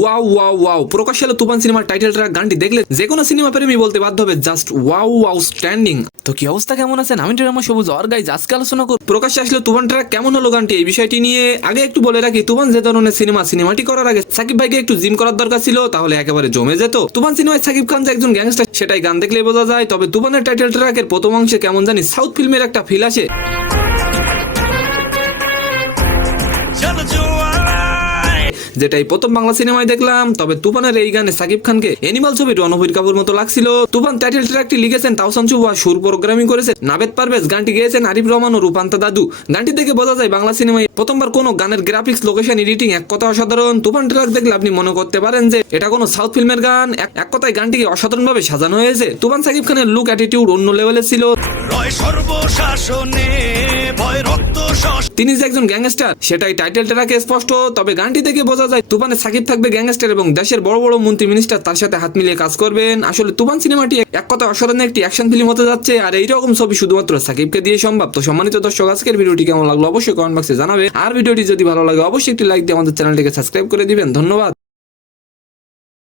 Wow wow wow, প্রকাশ হলো তুফান সিনেমার title track. গানটি দেখলে যে কোনো সিনেমা প্রেমী বলতে বাধ্য হবে জাস্ট ওয়াও আউটস্ট্যান্ডিং। তো কি অবস্থা, কেমন আছেন? আমি ড্রামা সবুজ আর গাইজ আজকে আলোচনা করব প্রকাশ্যে আসলে তুফান ট্র্যাক কেমন হলো গানটি, এই বিষয়টি নিয়ে। আগে একটু বলে রাখি, তুফান যে ধরনের সিনেমাটি করার আগে সাকিব ভাইকে একটু জিম করার দরকার ছিল, তাহলে একেবারে জমে যেত। তুফান সিনেমায় সাকিব খান যে একজন গ্যাংস্টার সেটাই গান দেখলেই বোঝা যায়। তবে তুফানের টাইটেল ট্র্যাকের প্রথম অংশে কেমন জানি সাউথ ফিল্মের একটা ফিল আসে। যেটাই প্রথম বাংলা সিনেমায় দেখলাম। তবে তুফানের এই গানে সাকিব খানকে এনিমাল ছবির রণবীর কাপুর মতো লাগছিল। তুফান টাইটেল ট্র্যাকটি লিখেছেন তাওসান শুভ, সুর প্রোগ্রামিং করেছে নাবেদ পারভেজ, গানটি গেয়েছেন আরিফ রহমান ও রূপান্তা দাদু। গানটি দেখে বোঝা যায় বাংলা সিনেমায় প্রথমবার কোনো গানের গ্রাফিক্স, লোকেশন, এডিটিং এক কথা অসাধারণ। তুফান ট্র্যাক দেখলে আপনি মনে করতে পারেন যে এটা কোনো সাউথ ফিল্মের গান। এক কথায় গানটিকে অসাধারণ ভাবে সাজানো হয়েছে। তুফান সাকিব খানের লুক, অ্যাটিটিউড অন্য লেভেলের ছিল। তিনি যে একজন গ্যাংস্টার সেটাই টাইটেল ট্র্যাকে স্পষ্ট। তবে গানটি দেখে বোঝা যায় তুফানে সাকিব থাকবে গ্যাংস্টার এবং দেশের বড় বড় মন্ত্রী মিনিস্টার তার সাথে হাত মিলিয়ে কাজ করবেন। আসলে তুফান সিনেমাটি এক কথা অসাধারণ একটি অ্যাকশন ফিল্ম হতে যাচ্ছে, আর এইরকম ছবি শুধুমাত্র সাকিবকে দিয়ে সম্ভব। তো সম্মানিত দর্শক, আজকের ভিডিওটি কেমন লাগলো অবশ্যই কমেন্ট বক্সে জানাবে। আর ভিডিওটি যদি ভালো লাগে অবশ্যই একটি লাইক দিয়ে আমাদের চ্যানেলটিকে সাবস্ক্রাইব করে দিবেন। ধন্যবাদ।